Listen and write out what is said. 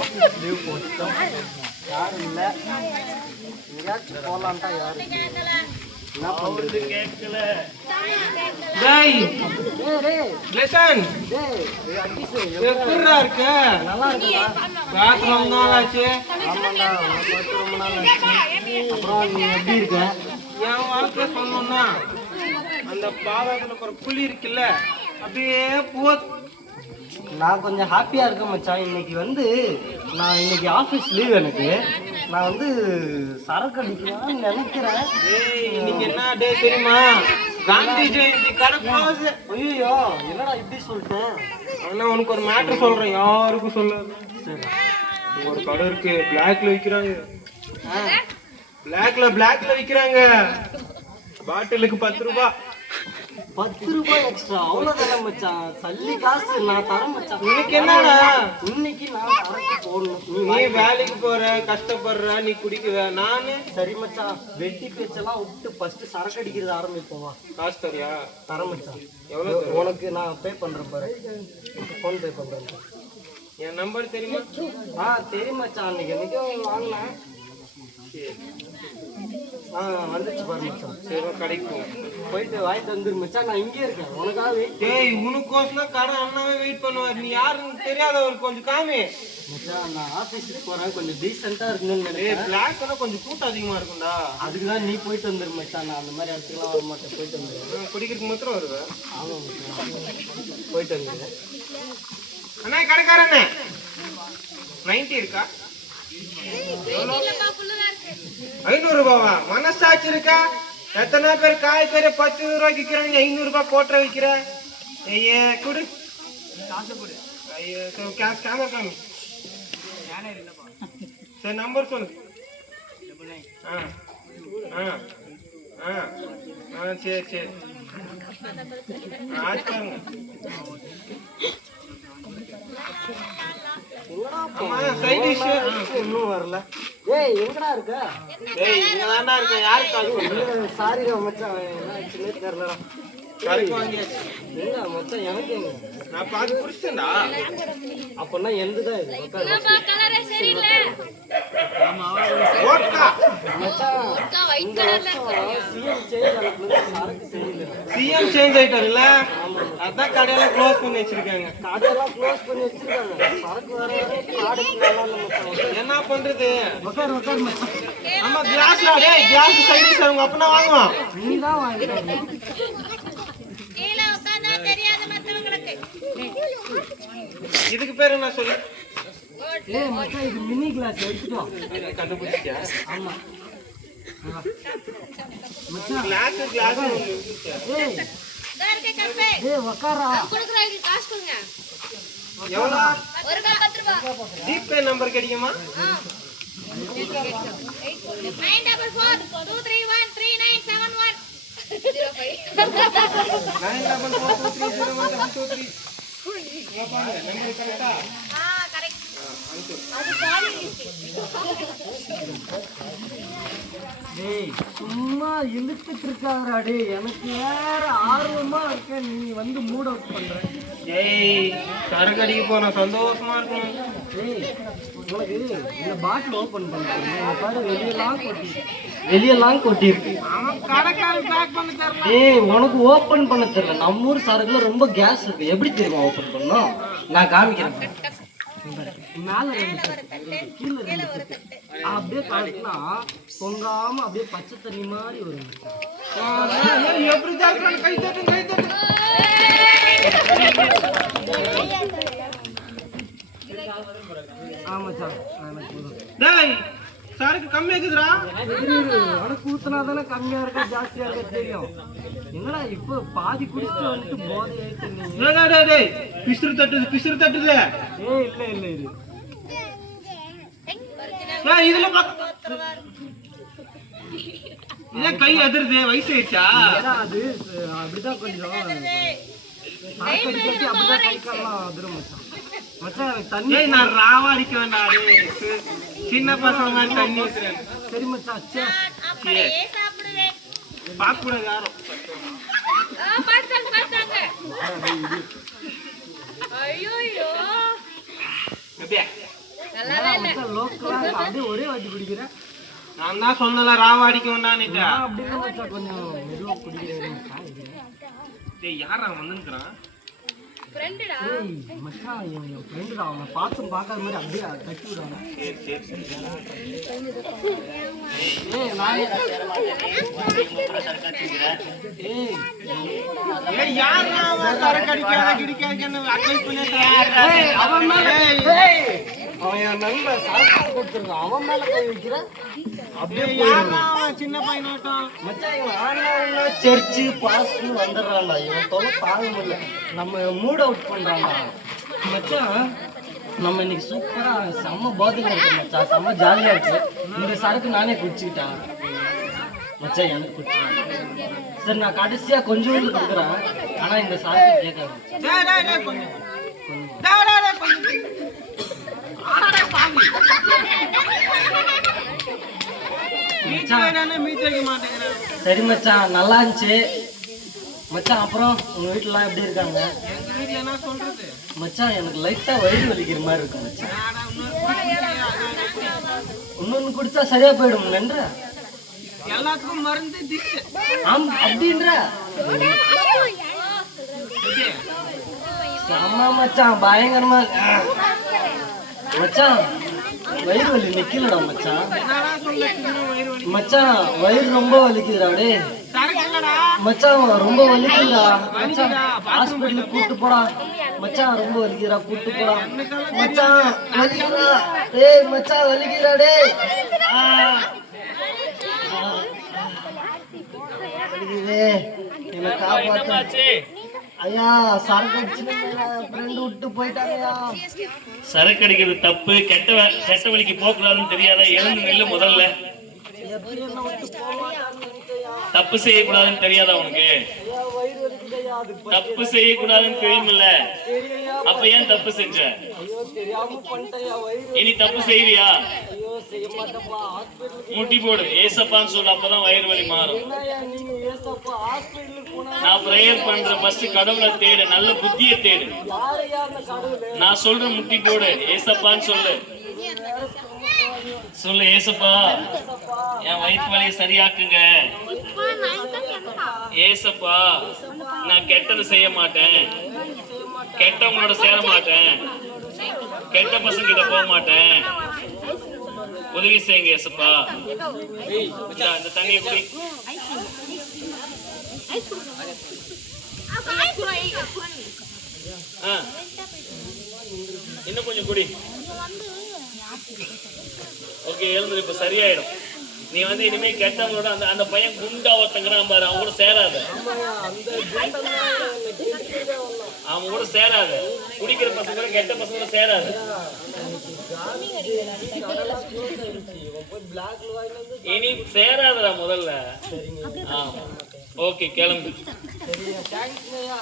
Office leave போட்டோம். யாரும் இல்லை. எங்கேயாச்சும் போகலான்ட்டா யாரும் என்ன பண்ணுறது? கேட்கல. டேய் லேசன் எப்படிடா இருக்க? நல்லா இருக்கா? பார்த்து ரொம்ப நாள் ஆச்சு. ஆமாண்டா, பார்த்து ரொம்ப நாள் ஆச்சு. அப்புறம் நீ எப்படி இருக்க? என் வாழ்க்கை சொன்னோம்னா அந்த பாதாளத்துல ஒரு புலி இருக்குல்ல, அப்படியே நான் கொஞ்சம் ஹாப்பியாக இருக்கேன் மச்சான். இன்னைக்கு ஆஃபீஸ் லீவ் எனக்கு. நான் சரக்கு அடிக்கலாம்னு நினைக்கிறேன். இன்னைக்கு என்ன டே தெரியுமா? காந்தி ஜெயந்தி. கடை க்ளோஸ். ஐயோ, என்னடா இப்படி சொல்லிட்டேன்? ஆனா உனக்கு ஒரு மேட்டர் சொல்றேன், யாருக்கும் சொல்லாது. சரி, ஒரு கடை இருக்கு, பிளாக்ல விற்கிறாங்க. பிளாக்ல விற்கிறாங்க. பாட்டிலுக்கு 10 ரூபாய். 10 ரூபாய் எக்ஸ்ட்ரா? அவ்வளோதானே மச்சான்? சல்லி காசு நான் தரேன் மச்சான். இன்னைக்கு என்னடா? இன்னைக்கு நான் சரக்கு போடணும். நீ வேலைக்கு போற, கஷ்டப்படுற, நீ குடிக்குவ. நானு சரி மச்சான், வெட்டி பேச்செல்லாம் விட்டு ஃபர்ஸ்ட் சரக்கு அடிக்கிறது ஆரம்பிப்போவா? காசு தரியா? தரேன் மச்சான். எவ்வளவு? உனக்கு நான் பே பண்றேன் பாரு, ஃபோன் பே பண்றேன். என் நம்பர் தெரியுமா? தெரியும் மச்சான். அன்னைக்கு வாங்கினேன். வந்துச்சு பாரு மச்சான். சரி, கடைக்கு போயிட்டு வாங்கிட்டு வந்துரு மச்சான். நான் இங்கே இருக்கேன் உனக்காக வெயிட். டேய், உனக்கோசம் கடை அண்ணாவே வெயிட் பண்ணுவார். நீ யாருன்னு தெரியாதவர், கொஞ்சம் காமி மச்சான். நான் ஆஃபீஸுக்கு போறேன், கொஞ்சம் டீசெண்டா இருக்கணும்னு நினைக்கிறேன். பிளாக்னா கொஞ்சம் கூட்டம் அதிகமா இருக்கும்டா. அதுக்கு தான் நீ போயிட்டு வந்துரு மச்சான். நான் அந்த மாதிரி இடத்துக்குலாம் வர மாட்டேன். போயிட்டு வந்துடுறேன். குடிக்கிறதுக்கு மாத்திரம் வருவேன். ஆமாம் மச்சான், போயிட்டு வந்துடுறேன். அண்ணா, கடைக்காரண்ணே 90 இருக்கா? 500 ரூபாவா? மனசாட்சி இருக்கா? எத்தனை பேர் காய்கறி 10 ரூபாய்க்கு விற்கிறாங்க, 500 ரூபாய் போட்ட விற்கிற? ஐயே, கொடு காசு கொடு. ஐயோ, கேமரா காமி. சரி, நம்பர் சொல்லு. சரி ஆச்சுங்க. இன்னும் வரல. ஏய், எங்கடா இருக்க? சாரி மச்சான், என்ன தெரியலடா. எங்க மச்சான்? எனக்கு எங்க? நான் பார்த்து புடிச்சேன்டா. அப்பன்னா எந்துதான் இது. சிஎம் சேஞ்ச் ஆயிட்டாருல்ல, அதான் கடையில க்ளோஸ் பண்ணி வச்சிருக்காங்க. கடையெல்லாம் க்ளோஸ் பண்ணி வச்சிருக்காங்க. சரக்கு வர என்ன பண்றது? ஆமா, கிளாஸ் சைடு அவங்க அப்பனா வாங்குவான். நீ தான் வாங்கிட்டாங்க. இதுக்கு பேரு என்ன சொல்லு? ஏய் மச்சான், இது மினி கிளாஸ் எடுத்துட்டோம். கண்டுபிடிச்சியா? ஆமா மச்சான், கிளாஸ் ஏய் ஏய் வக்காரா, குடுக்குறாங்க, காசு கொடுங்க. எவ்வளவு? ஒரு ரூபாய் 10 ரூபாய். ஜிபே நம்பர் கிடைக்குமா? 94423139710 944230123. நம்பர் கரெக்ட்டா? கரெக்ட். அது பாலி இருக்கு. டேய் சும்மா இழுத்துட்டு இருக்காங்கடா. டேய், எனக்கு வேற ஆர்வமா இருக்க. நீ மூட் அவுட் பண்ற. ஏய், சரக்கு அடிக்க போனா சந்தோஷமா இருக்கும். டேய், உனக்கு இந்த பாட்டில் ஓபன் பண்ணுறேன் பாரு. வெளியெல்லாம் கொட்டிருக்கு. டேய், உனக்கு ஓபன் பண்ண தெரியல. நம்ம ஊர் சரக்குல ரொம்ப கேஸ் இருக்கு. எப்படி தெரியுமா ஓபன் பண்ணணும்? நான் காமிக்கிறேன். மேல 2 கீழே 2 அப்படியே கலக்குனா பொங்காம அப்படியே பச்சை தண்ணி மாதிரி வரும். எப்படி கை தட்டு. ஆமாச்சான், சரக்கு கம்மியா இருக்குதுடா. உனக்கு ஊத்துனாதானே கம்மியா இருக்க ஜாஸ்தியா இருக்க தெரியும். என்னடா இப்ப பாதி குடிச்சிட்டு வந்துட்டு போதை ஆயிட்டு. பிசுறு தட்டுது. ஏய், இல்ல இது இதுல கை அதிருது. வயசு ஆயிடுச்சா? அது அப்படிதான் கொஞ்சம் அப்படிதான் கை கால்லாம் அதிரும் மச்சான். மச்சான் தண்ணி நான் ராவா அடிக்க வேண்டாம். சின்ன பசங்க மாதிரி தண்ணி ஊத்துறேன். சரி மச்சான், பார்க்க கூடாது யாரும். ஐயோ குடிப்பேன். நல்லாவே இல்ல. மச்சான் லோக்கலா அப்படியே ஒரே வாட்டி குடிக்கிறேன். நான் தான் சொன்னல ராவா அடிக்கணும்டான்னுட்டு. நான் அப்படியே மச்சான் கொஞ்சம் மெதுவா குடிக்கிறேன். டேய் யாரா வந்துன்றான்? ஃப்ரெண்டுடா. ஏய் மச்சான் என் ஃப்ரெண்டு தான், அவனை பார்த்தும் பார்க்காத மாதிரி அப்படியே கட்டி விடுவாங்க. ஏய் நானே ஏய் ஏய் யாரா அவன் சரக்கு அடிக்காதன்னு அட்வைஸ் பண்ணிட்டான். ஏய் அவன் மேல ஏய் அவன் என் நண்பன் சரக்கு கொடுத்துருக்கான், அவன் மேல கை வைக்கிற அப்படியே யாரா அவன் சின்ன பையனாட்டம். மச்சான் இவன் ஆன்லைன்ல சர்ச்சு பாஸ்ட்னு வந்துடுறான்டா, இவன் தொலை தாங்க முடியல, நம்ம மூட் அவுட் பண்றான்டா. மச்சான் நம்ம இன்னைக்கு சூப்பரா செம்ம பாதிங்க இருக்கு மச்சான், செம்ம ஜாலியா இருக்கு. இந்த சரக்கு நானே குடிச்சுக்கிட்டேன் மச்சான், எனக்கு குடிச்சுட்டேன். சரி நான் கடைசியா கொஞ்சோண்டு கொடுக்குறேன், ஆனா இந்த சரக்கு கேட்காது. டேய் டேய் டேய் கொஞ்சம். டேய் டேய் டேய் கொஞ்சம். ஆடா பாவி. மீட் வைக்க மாட்டேங்கிறேன். சரி மச்சான் நல்லா இருந்துச்சு மச்சான். அப்புறம் உங்க வீட்டுலாம் எப்படி இருக்காங்க? எங்க வீட்ல என்ன சொல்றது? மச்சான் எனக்கு லைட்டா வயிறு வலிக்கிற மாதிரி இருக்கு மச்சான், இன்னொன்னு குடிச்சா சரியா போயிடும் நன்ற. எல்லாத்துக்கும் மருந்து திச்சு. ஆம் அப்படின்ற ஆமா மச்சான் பயங்கரமா மச்சான் வயிறு வலி நிக்கலடா மச்சான். என்னடா சொல்ல சின்ன வயிறு வலி. மச்சான் வயிறு ரொம்ப வலிக்குதுடா டேய் சரக்கு இல்லடா. மச்சான் ரொம்ப வலிக்குதுடா மச்சான், ஹாஸ்பிட்டலுக்கு கூட்டு போடா மச்சான், ரொம்ப வலிக்குதுடா கூட்டு போடா மச்சான், வலிக்குதுடா டேய் மச்சான், வலிக்குதுடா டேய் வலிக்குதே, என்னை காப்பாத்து ஐயா. சரக்கு அடிச்சு ஃப்ரெண்டு விட்டு போயிட்டாங்கயா. சரக்கு அடிக்கிறது தப்பு, கெட்ட வழிக்கு போகக்கூடாதுன்னு தெரியாத, எழுந்து நெல்லு முதல்ல. எப்படி என்ன விட்டு போவாட்டான்னு நினைச்சையா. தப்பு செய்யக்கூடாதுன்னு தெரியாதா உனக்கு? ஐயா வயிறு வலிக்குதையா, அது தப்பு செய்யக்கூடாதுன்னு தெரியுமில்ல, தெரியலையா. அப்ப ஏன் தப்பு செஞ்ச? ஐயோ தெரியாம பண்ணிட்டேயா, வயிறு இனி தப்பு செய்வியா? ஐயோ செய்ய மாட்டேப்பா, ஹாஸ்பிட்டலுக்கு முட்டி போடு, ஏசப்பான்னு சொல்லு, அப்பதான் வயிறு வலி மாறும். என்னய்யா நீங்க ஏசப்பா ஹாஸ்பிட்டலுக்கு போனா நான் பிரேயர் பண்ற ஃபர்ஸ்ட் கடவுளை தேடு, நல்ல புத்தியை தேடு. யாரையா அந்த கடவுளே? நான் சொல்ற முட்டி போடு, ஏசப்பான்னு சொல்லு. சொல்லு, ஏசப்பா என் வயிற்று வலியை சரியாக்குங்க. ஏசப்பா நான் கெட்டது செய்ய மாட்டேன், கெட்டவங்களோட சேர மாட்டேன், கெட்ட பசங்க கிட்ட போக மாட்டேன், உதவி செய்யுங்க ஏசப்பா. இந்த தண்ணியை குடி. இன்னும் கொஞ்சம் குடி. ஓகே எழுந்துரு, இப்ப சரியாயிடும். நீ வந்து இனிமே கெட்டவங்களோட அந்த பையன் குண்டா ஒருத்தங்கிறான் பாரு, அவன் கூட சேராத, அவன் கூட சேராத. குடிக்கிற பசங்க கெட்ட பசங்க சேராத. இனி சேராதடா முதல்ல. ஆமா ஓகே கிளம்பு. சரியா, தேங்க்ஸ் ஐயா.